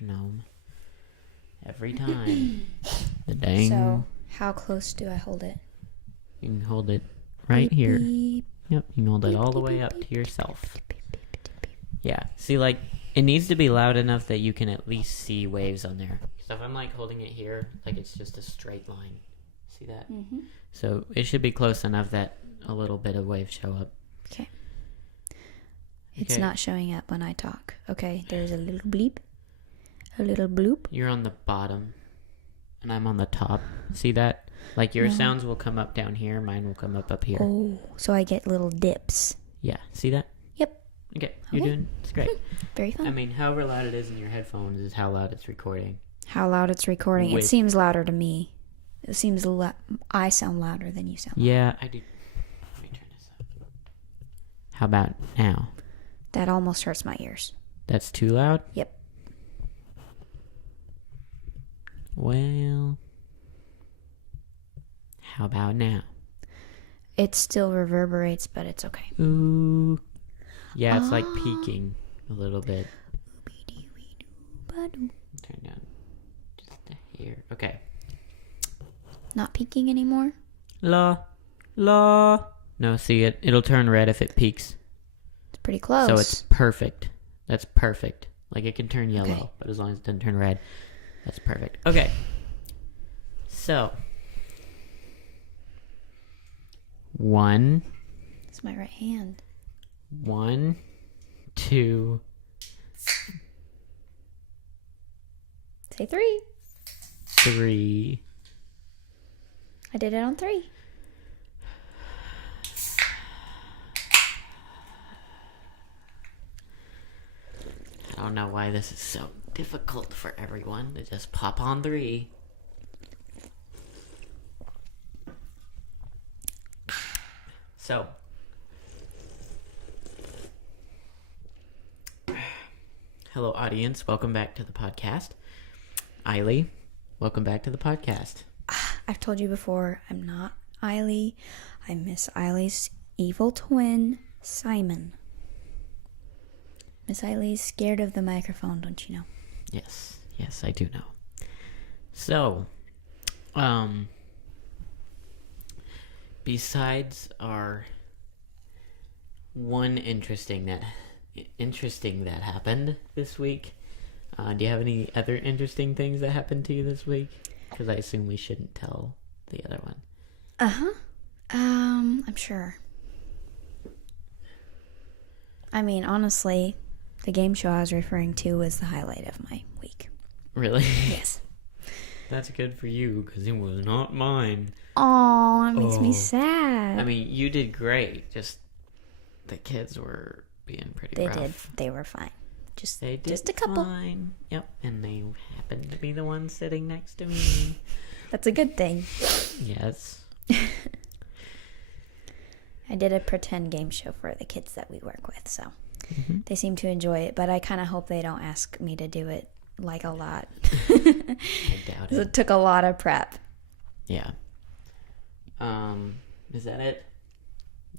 metronome. Every time. The dang. So, how close do I hold it? You can hold it right Beep, here. beep. Yep, you can hold it Beep, all the beep, way beep, up beep, to yourself. beep, beep, beep, beep, beep. Yeah, see, like, it needs to be loud enough that you can at least see waves on there. So if I'm, like, holding it here, like, it's just a straight line. See that? Mm-hmm. So it should be close enough that a little bit of waves show up. Okay. It's Okay. not showing up when I talk. Okay, there's a little bleep. A little bloop. You're on the bottom, and I'm on the top. See that? Like, your No. sounds will come up down here, mine will come up here. Oh, so I get little dips. Yeah, see that? Yep. Okay, you're Okay. doing, it's great. Very fun. I mean, however loud it is in your headphones is how loud it's recording. How loud it's recording. Wait. It seems louder to me. It seems I sound louder than you sound. Yeah, I do. Let me turn this up. How about now? That almost hurts my ears. That's too loud? Yep. Well, how about now? It still reverberates, but it's okay. Ooh. Yeah, it's like peaking a little bit. Turn down just a hair. Okay. Not peaking anymore? La. No, see, it'll turn red if it peaks. It's pretty close. So it's perfect. That's perfect. Like, it can turn yellow, Okay. but as long as it doesn't turn red, that's perfect. Okay. So. 1, It's my right hand. 1, 2, Say 3. 3. I did it on 3. I don't know why this is so difficult for everyone to just pop on 3. So, hello audience, welcome back to the podcast. Eiley, welcome back to the podcast. I've told you before, I'm not Eiley. I'm Miss Eiley's evil twin, Simon. Miss Eiley's scared of the microphone, don't you know? Yes, I do know. So, besides our one interesting that happened this week, do you have any other interesting things that happened to you this week? Because I assume we shouldn't tell the other one. I'm sure. I mean, honestly, the game show I was referring to was the highlight of my week. Really? Yes. That's good for you, because it was not mine. Oh, that makes me Oh. sad. I mean, you did great. Just the kids were being pretty They rough. did. They were fine. They did just a couple. fine. Yep, and they happened to be the ones sitting next to me. That's a good thing. Yes. I did a pretend game show for the kids that we work with, so Mm-hmm. they seem to enjoy it, but I kind of hope they don't ask me to do it like a lot. I doubt it. It took a lot of prep. Yeah. Is that it?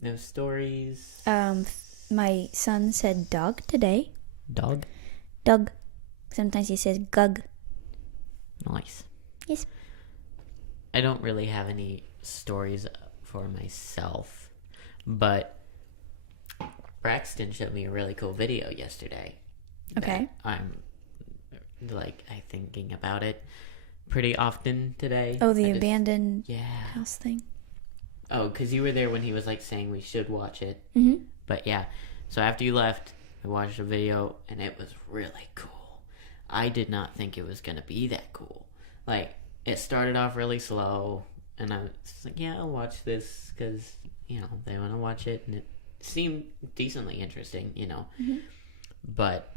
No stories? My son said dog today. Dog? Dog. Sometimes he says gug. Nice. Yes. I don't really have any stories for myself, but Braxton showed me a really cool video yesterday. Okay. that I'm I thinking about it pretty often today. Oh, the I just- abandoned Yeah. house thing. Oh, because you were there when he was like saying we should watch it. Mm-hmm. But yeah, so after you left, I watched the video and it was really cool. I did not think it was gonna be that cool. Like, it started off really slow, and I was like, yeah, I'll watch this because, you know, they want to watch it, and it seemed decently interesting, you know. Mm-hmm. But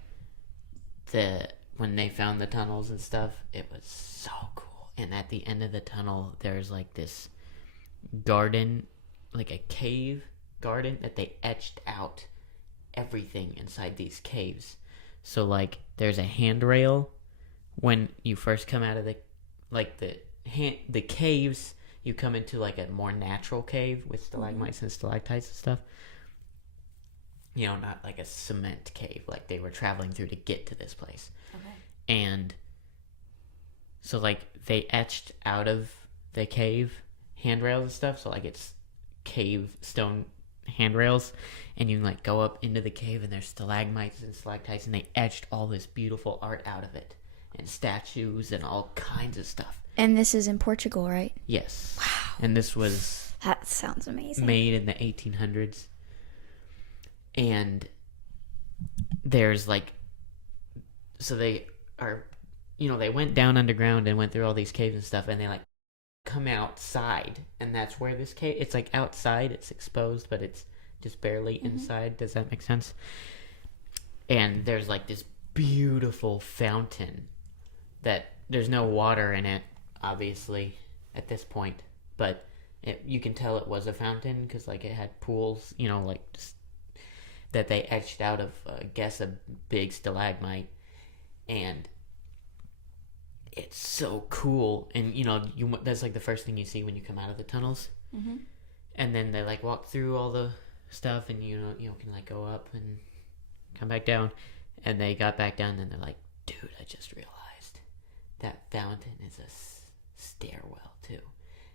when they found the tunnels and stuff, it was so cool. And at the end of the tunnel, there's like this garden, like a cave garden that they etched out everything inside these caves. So like there's a handrail when you first come out of the caves. You come into like a more natural cave with stalagmites and stalactites and stuff. You know, not like a cement cave like they were traveling through to get to this place. Okay. And so, like, they etched out of the cave handrails and stuff. So, like, it's cave stone handrails. And you can, like, go up into the cave and there's stalagmites and stalactites. And they etched all this beautiful art out of it. And statues and all kinds of stuff. And this is in Portugal, right? Yes. Wow. And this was... That sounds amazing. Made in the 1800s. And there's, like... So they are... You know, they went down underground and went through all these caves and stuff. And they, like, come outside. And that's where this cave... It's, like, outside. It's exposed, but it's just barely inside. Does that make sense? And there's, like, this beautiful fountain that there's no water in it, obviously, at this point, but you can tell it was a fountain because, like, it had pools, you know, like, just, that they etched out of, I guess, a big stalagmite, and it's so cool. And, you know, that's, like, the first thing you see when you come out of the tunnels, and then they, like, walk through all the stuff, and, you know, can, like, go up and come back down, and they got back down, and they're like, dude, I just realized that fountain is a stairwell too.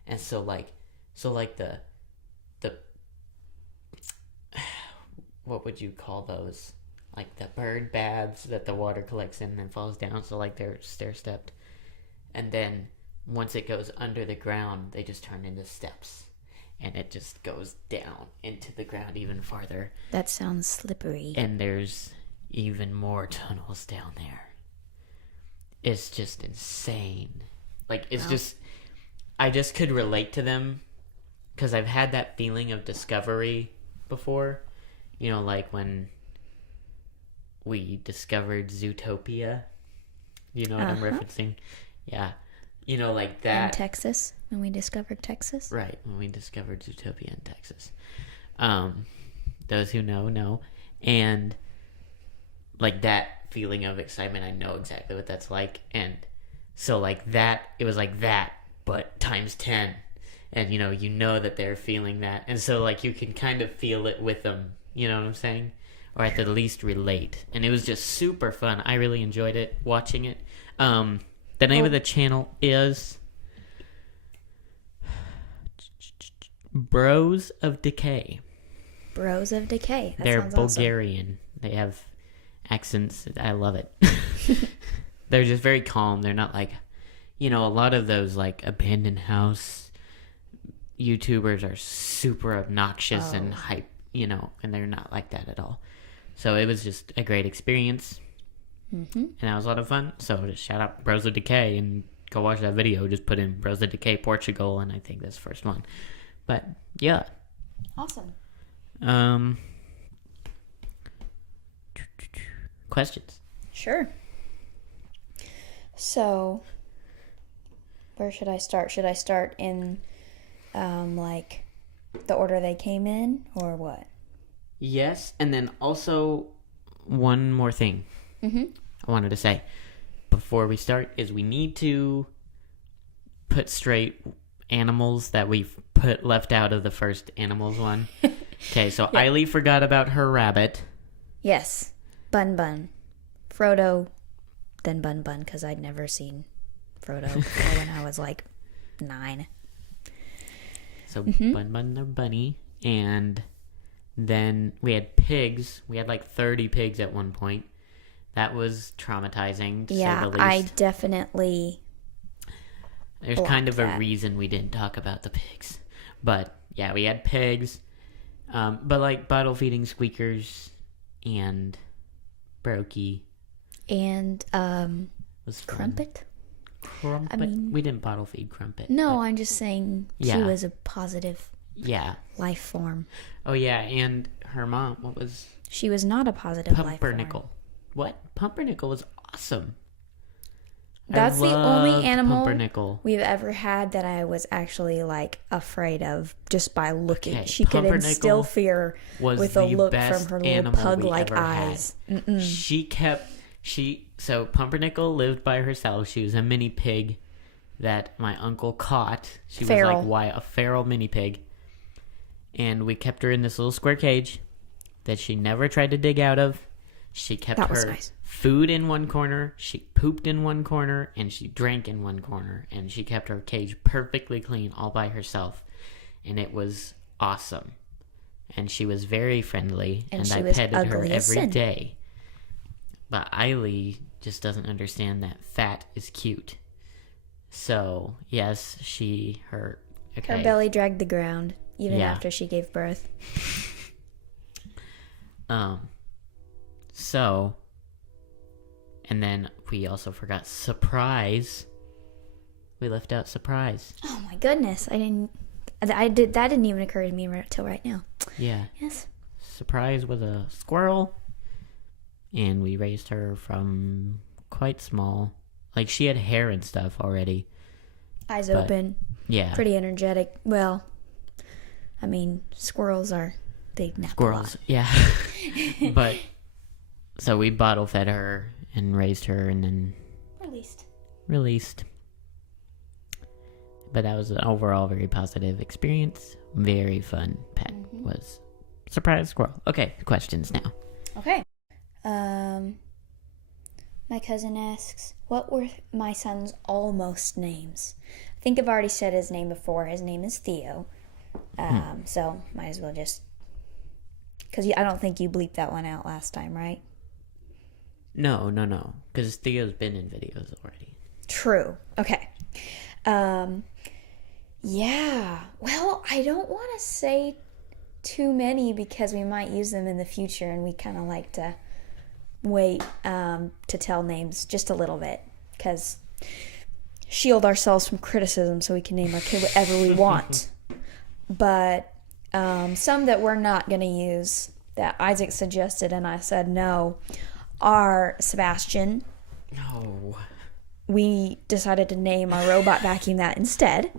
And so like the what would you call those, like the bird baths that the water collects in and then falls down, so like they're stair stepped, and then once it goes under the ground they just turn into steps and it just goes down into the ground even farther. That sounds slippery. And there's even more tunnels down there. It's just insane. Like, it's just... I just could relate to them because I've had that feeling of discovery before. You know, like when we discovered Zootopia. You know what I'm referencing? Yeah. You know, like that. In Texas, when we discovered Texas? Right, when we discovered Zootopia in Texas. Those who know. And, like, that feeling of excitement, I know exactly what that's like. And so, like, that, it was like that, but times 10. And, you know that they're feeling that. And so, like, you can kind of feel it with them. You know what I'm saying? Or at the least relate. And it was just super fun. I really enjoyed it, watching it. The name of the channel is Bros of Decay. Bros of Decay. That They're sounds Bulgarian. Awesome. They have accents. I love it. They're just very calm. They're not like, a lot of those like abandoned house YouTubers are super obnoxious and hype, and they're not like that at all. So it was just a great experience. Mm-hmm. And that was a lot of fun. So just shout out Bros of Decay and go watch that video. Just put in Bros of Decay Portugal, and I think that's the first one. But yeah. Awesome. Questions? Sure. So, where should I start? Should I start in, like, the order they came in, or what? Yes, and then also one more thing I wanted to say before we start is we need to put straight animals that we've left out of the first animals one. Okay, so yeah. Eiley forgot about her rabbit. Yes. Bun. Frodo, then Bun, because I'd never seen Frodo before when I was like 9. So Bun the bunny, and then we had pigs. We had like 30 pigs at one point. That was traumatizing, to say the least. I definitely There's kind of a reason we didn't talk about the pigs. But, yeah, we had pigs. But, like, bottle feeding squeakers and Brokey. And, was Crumpet? Crumpet? I mean, we didn't bottle feed Crumpet. No, I'm just saying she was a positive life form. Oh, yeah, and her mom, what was... She was not a positive life form. Pumpernickel. What? Pumpernickel was awesome. That's the only animal we've ever had that I was actually, like, afraid of just by looking. Okay, she could instill fear with a look from her little pug-like eyes. So Pumpernickel lived by herself. She was a mini pig that my uncle caught. She was like a feral mini pig. And we kept her in this little square cage that she never tried to dig out of. She kept her food in one corner, she pooped in one corner, and she drank in one corner. And she kept her cage perfectly clean all by herself. And it was awesome. And she was very friendly, and I petted her every day. But Eiley just doesn't understand that fat is cute. So, yes, her belly dragged the ground, even after she gave birth. So, and then we also forgot surprise. We left out surprise. Oh my goodness, that didn't even occur to me till right now. Yeah. Yes. Surprise was a squirrel, and we raised her from quite small. Like, she had hair and stuff already. Eyes open. Yeah. Pretty energetic. Well, I mean, squirrels nap squirrels, a lot. Yeah. But, so we bottle fed her and raised her and then... Released. But that was an overall very positive experience. Very fun pet was surprise squirrel. Okay, questions now. Okay. My cousin asks, what were my son's almost names? I think I've already said his name before. His name is Theo. So might as well just... Because I don't think you bleeped that one out last time, right? No. Because Theo's been in videos already. True. Okay. Yeah. Well, I don't want to say too many because we might use them in the future, and we kind of like to wait to tell names just a little bit because shield ourselves from criticism so we can name our kid whatever we want. But some that we're not going to use that Isaac suggested and I said no are Sebastian. No. We decided to name our robot vacuum that instead,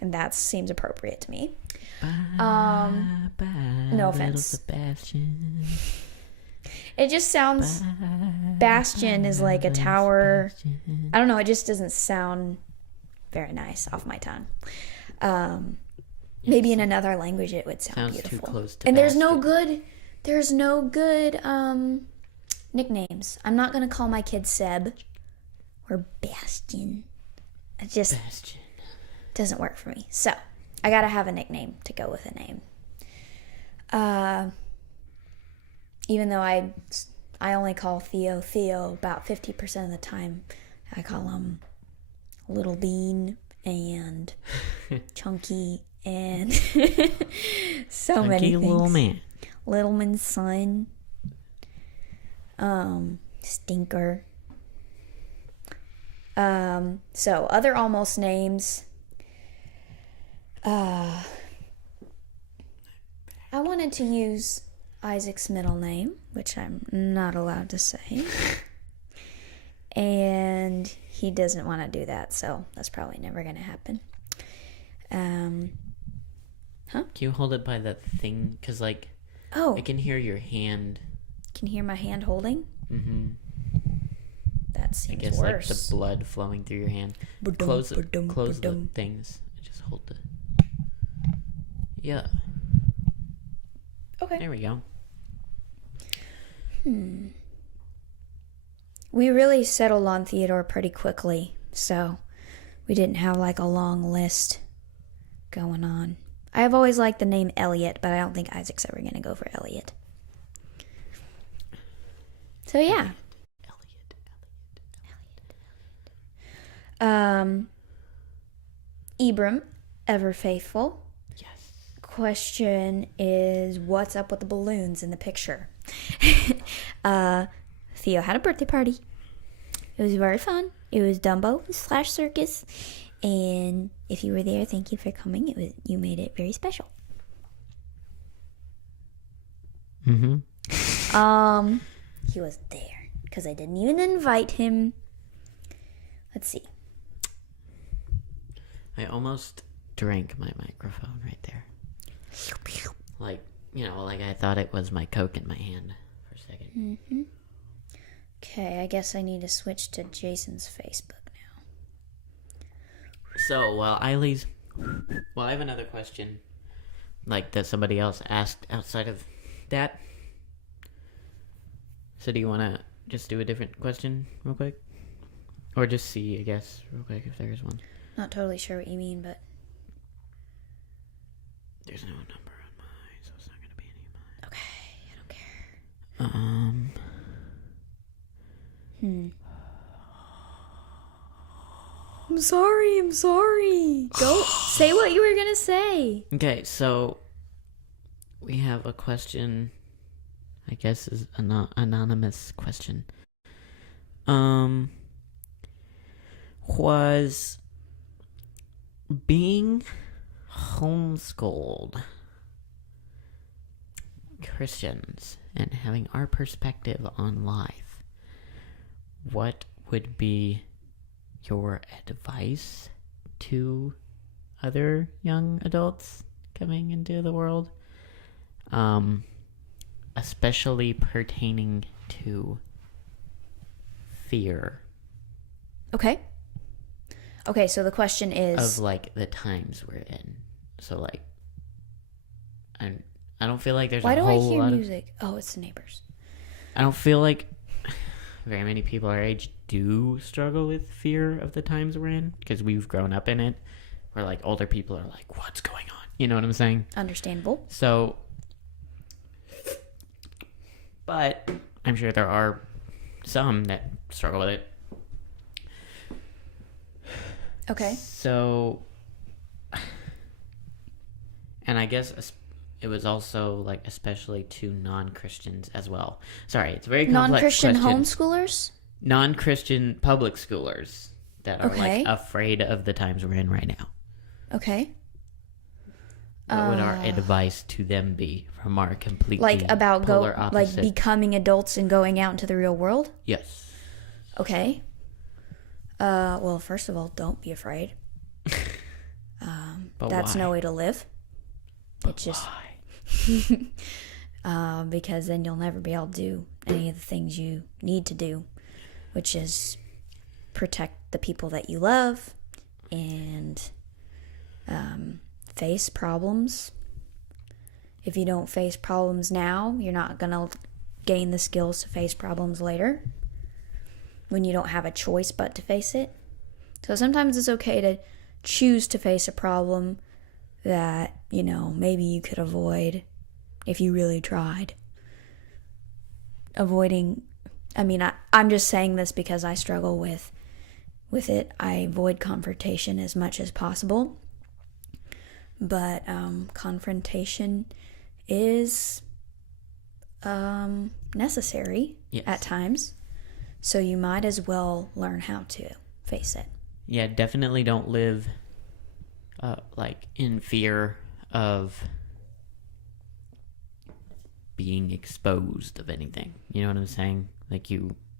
and that seems appropriate to me. No offense. Sebastian. It just sounds... Bastion is like a tower. Sebastian. I don't know. It just doesn't sound very nice off my tongue. Maybe in another language it would sound beautiful. Too close to and Bastion. There's no good nicknames. I'm not going to call my kid Seb or Bastion. It just doesn't work for me. So I got to have a nickname to go with a name. Even though I only call Theo about 50% of the time. I call him Little Bean and Chunky and so Chunky many things. Little man. Little man's son. Stinker. So other almost names. I wanted to use Isaac's middle name, which I'm not allowed to say. And he doesn't want to do that, so that's probably never going to happen. Can you hold it by the thing? Because, I can hear your hand. Can you hear my hand holding? Mm-hmm. That seems worse. I guess, the blood flowing through your hand. Close the things. Just hold the... Yeah. Okay. There we go. We really settled on Theodore pretty quickly, so we didn't have a long list going on. I've always liked the name Elliot, but I don't think Isaac's ever going to go for Elliot. So yeah. Ibram, ever faithful. Yes. Question is, what's up with the balloons in the picture? Theo had a birthday party. It was very fun. It was Dumbo/circus, and if you were there, thank you for coming. You made it very special. Mm-hmm. He was there because I didn't even invite him. Let's see. I almost drank my microphone right there. I thought it was my Coke in my hand for a second. Mm-hmm. Okay, I guess I need to switch to Jason's Facebook now. So, I have another question, that somebody else asked outside of that. So do you want to just do a different question real quick? Or just see, I guess, real quick if there is one. Not totally sure what you mean, but... There's no number on mine, so it's not going to be any of mine. Okay, I don't care. I'm sorry. Go say what you were going to say. Okay, so we have a question, I guess is an anonymous question. Was being homeschooled Christians and having our perspective on life, what would be your advice to other young adults coming into the world, especially pertaining to fear? Okay, so the question is... Of, like, the times we're in. So, like, I don't feel like there's a whole lot of... Why do I hear music? Oh, it's the neighbors. I don't feel like very many people our age do struggle with fear of the times we're in, because we've grown up in it, where, like, older people are like, what's going on? You know what I'm saying? Understandable. So, but I'm sure there are some that struggle with it. Okay. So, and I guess it was also, like, especially to non-Christians as well. Sorry, it's a very complex non-Christian question. Homeschoolers? Non-Christian public schoolers that are, like, afraid of the times we're in right now. Okay. What would our advice to them be from our completely like about polar opposite? Like becoming adults and going out into the real world? Yes. Okay. Well, first of all, don't be afraid. That's why? No way to live. But it's just why? Because then you'll never be able to do any of the things you need to do, which is protect the people that you love and face problems. If you don't face problems now, you're not going to gain the skills to face problems later when you don't have a choice but to face it. So sometimes it's okay to choose to face a problem that, you know, maybe you could avoid if you really tried. I'm just saying this because I struggle with it. I avoid confrontation as much as possible. But confrontation is necessary at times. So you might as well learn how to face it. Yeah, definitely don't live like in fear of being exposed of anything. You know what I'm saying? Like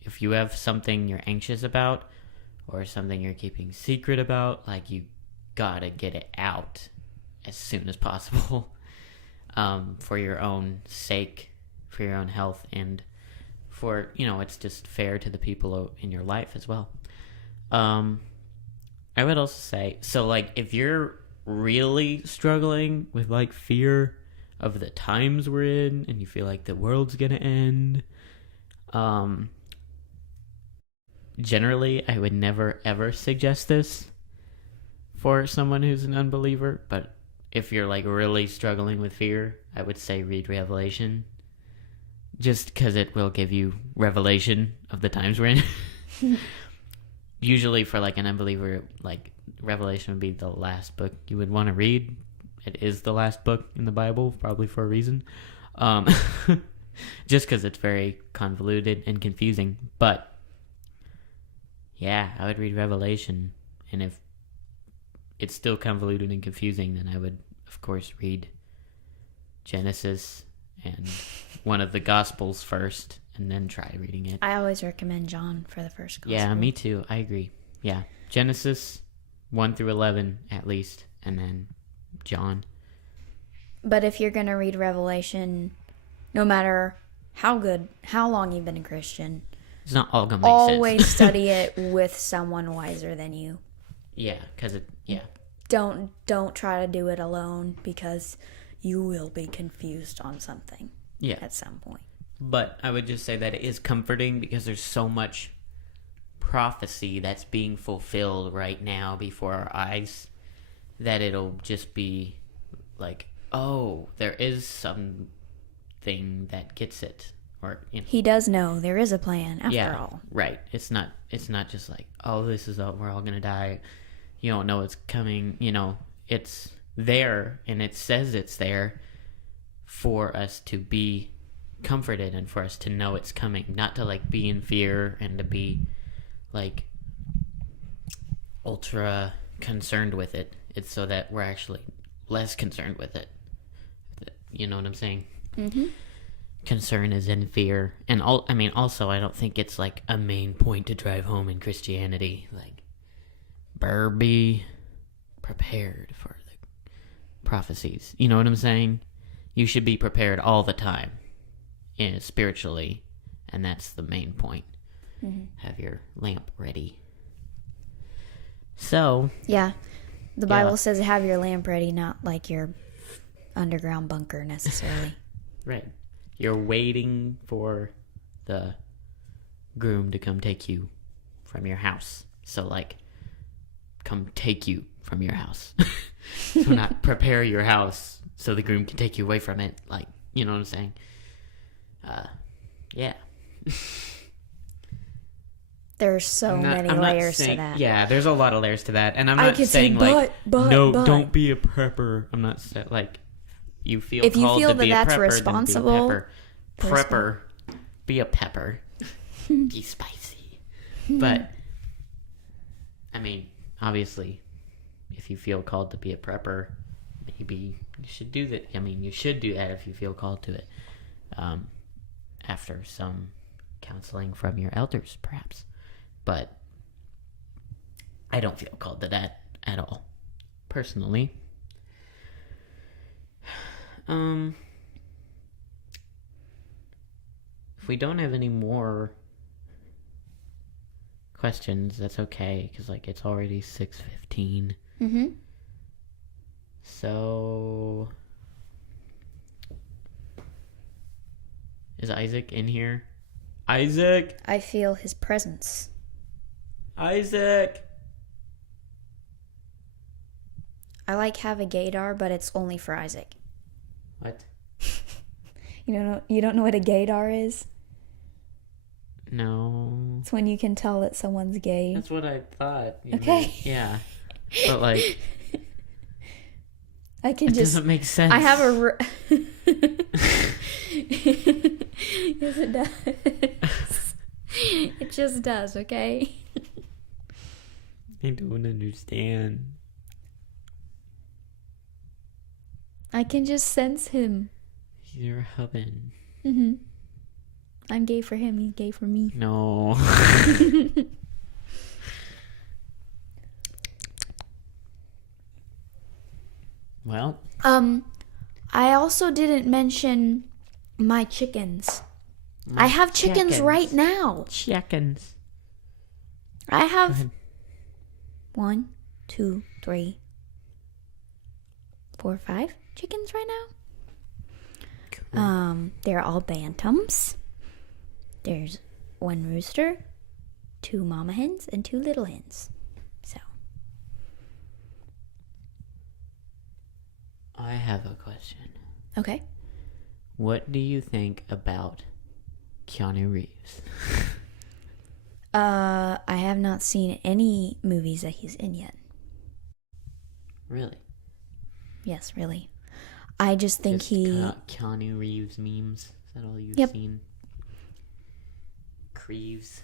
if you have something you're anxious about or something you're keeping secret about, like you gotta get it out as soon as possible for your own sake, for your own health, and for, you know, it's just fair to the people in your life as well. I would also say, so, like, if you're really struggling with, like, fear of the times we're in and you feel like the world's gonna end, generally I would never ever suggest this for someone who's an unbeliever, but if you're, like, really struggling with fear, I would say read Revelation, just because it will give you revelation of the times we're in. Usually for, like, an unbeliever, like, Revelation would be the last book you would want to read. It is the last book in the Bible, probably for a reason. Just because it's very convoluted and confusing. But, yeah, I would read Revelation. And if it's still convoluted and confusing, then I would, of course, read Genesis and one of the Gospels first, and then try reading it. I always recommend John for the first Gospel. Yeah, me too. I agree. Yeah, Genesis 1 through 11 at least, and then John. But if you're going to read Revelation, no matter how long you've been a Christian, it's not all going to make sense. Always study it with someone wiser than you. Yeah, because Don't try to do it alone, because you will be confused on something. Yeah. At some point. But I would just say that it is comforting because there's so much prophecy that's being fulfilled right now before our eyes that it'll just be like, oh, there is something that gets it. Or he does know there is a plan after all. Right. It's not just like, oh, this is we're all gonna die. You don't know it's coming. It's there, and it says it's there for us to be comforted and for us to know it's coming, not to like be in fear and to be like ultra concerned with it. It's so that we're actually less concerned with it. You know what I'm saying? Mm-hmm. Concern is in fear. And also I don't think it's like a main point to drive home in Christianity. Like, be prepared for the prophecies. You know what I'm saying? You should be prepared all the time, spiritually, and that's the main point. Mm-hmm. Have your lamp ready. So yeah, the Bible says have your lamp ready, not like your underground bunker necessarily. Right. You're waiting for the groom to come take you from your house. So like, come take you from your house. So not prepare your house so the groom can take you away from it. Like, you know what I'm saying? Yeah. There's so many layers to that. Yeah, there's a lot of layers to that. And I'm not saying like, no, don't be a prepper. I'm not saying like, you feel if called you feel to that be that's a prepper, responsible, then be a pepper. Be a pepper. Be spicy. But, I mean, obviously, if you feel called to be a prepper, maybe you should do that. I mean, you should do that if you feel called to it. After some counseling from your elders, perhaps. But I don't feel called to that at all, personally. If we don't have any more questions, that's okay, because like it's already 6:15. Mm-hmm. So, is Isaac in here? Isaac! I feel his presence. Isaac! I like have a gaydar, but it's only for Isaac. What? You don't know what a gaydar is? No. It's when you can tell that someone's gay. That's what I thought. Okay. Yeah. But like, I can it doesn't make sense. I have a yes, it does. It just does, okay? I don't understand. I can just sense him. You're hubbing. Mm-hmm. I'm gay for him, he's gay for me. No. Well. I also didn't mention my chickens. I have chickens right now. Chickens. I have 1, 2, 3, 4, 5 chickens right now. Cool. They're all bantams. There's 1 rooster, 2 mama hens, and 2 little hens. So. I have a question. Okay. What do you think about Keanu Reeves? I have not seen any movies that he's in yet. Really? Yes, really. I just think Keanu Reeves memes. Is that all you've seen? Creeves.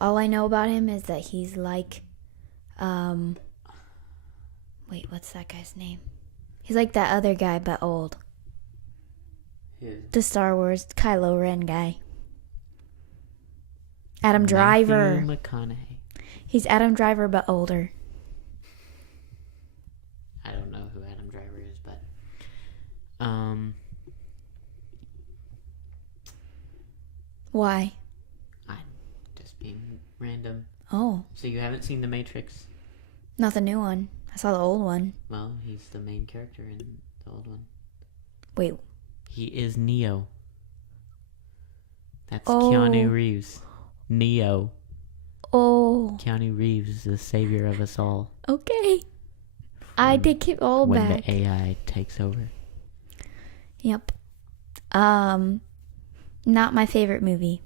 All I know about him is that he's like, wait, what's that guy's name? He's like that other guy, but old. Who? The Star Wars Kylo Ren guy. Adam Driver. Matthew McConaughey. He's Adam Driver, but older. I don't know who Adam Driver is, but why? I'm just being random. Oh. So you haven't seen The Matrix? Not the new one. I saw the old one. Well, he's the main character in the old one. Wait. He is Neo. That's Keanu Reeves. Neo. Oh. Keanu Reeves is the savior of us all. Okay. I take it all back. When the AI takes over. Yep. Not my favorite movie.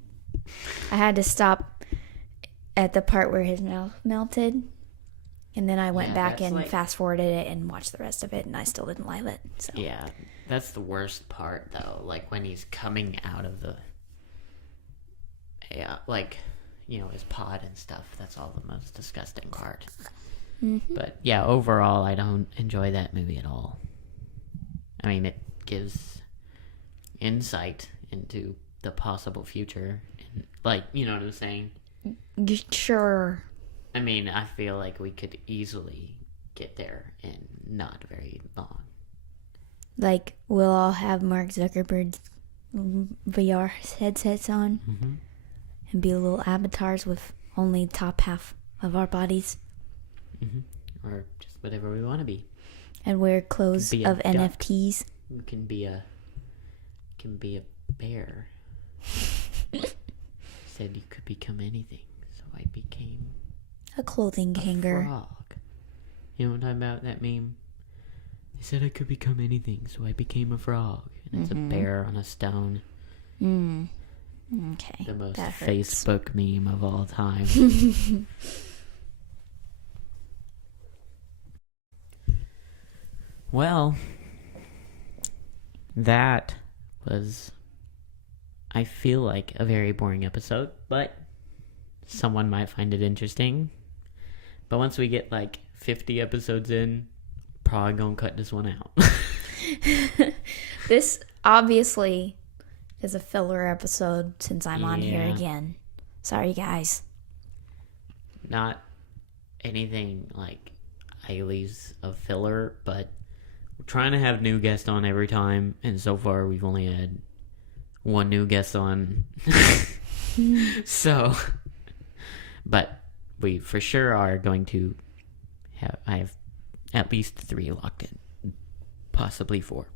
I had to stop at the part where his mouth melted. And then I went back and fast forwarded it and watched the rest of it, and I still didn't like it. So. Yeah, that's the worst part, though. Like when he's coming out of the, his pod and stuff. That's all the most disgusting part. Mm-hmm. But yeah, overall, I don't enjoy that movie at all. I mean, it gives insight into the possible future, and, you know what I'm saying? Sure. I mean, I feel like we could easily get there in not very long. Like, we'll all have Mark Zuckerberg's VR headsets on and be little avatars with only the top half of our bodies. Mm-hmm. Or just whatever we want to be. And wear clothes of NFTs. We can be a bear. Said you could become anything, so I became a clothing hanger. Frog. You know what I'm talking about? That meme? They said I could become anything, so I became a frog. And it's a bear on a stone. Okay. The most Facebook meme of all time. Well, that was, I feel like, a very boring episode, but someone might find it interesting. But once we get 50 episodes in, probably gonna cut this one out. This obviously is a filler episode since I'm on here again. Sorry, guys. Not anything like Ailey's a filler, but we're trying to have new guests on every time, and so far we've only had one new guest on. So, but we for sure are going to I have at least 3 locked in, possibly 4.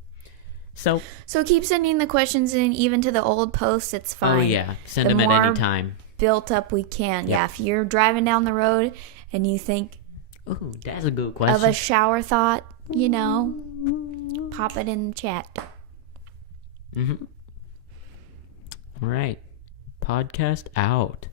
So keep sending the questions in, even to the old posts. It's fine. Oh yeah, send them at any time. Built up we can. Yep. Yeah, if you're driving down the road and you think, ooh, that's a good question, of a shower thought, pop it in the chat. All right, podcast out.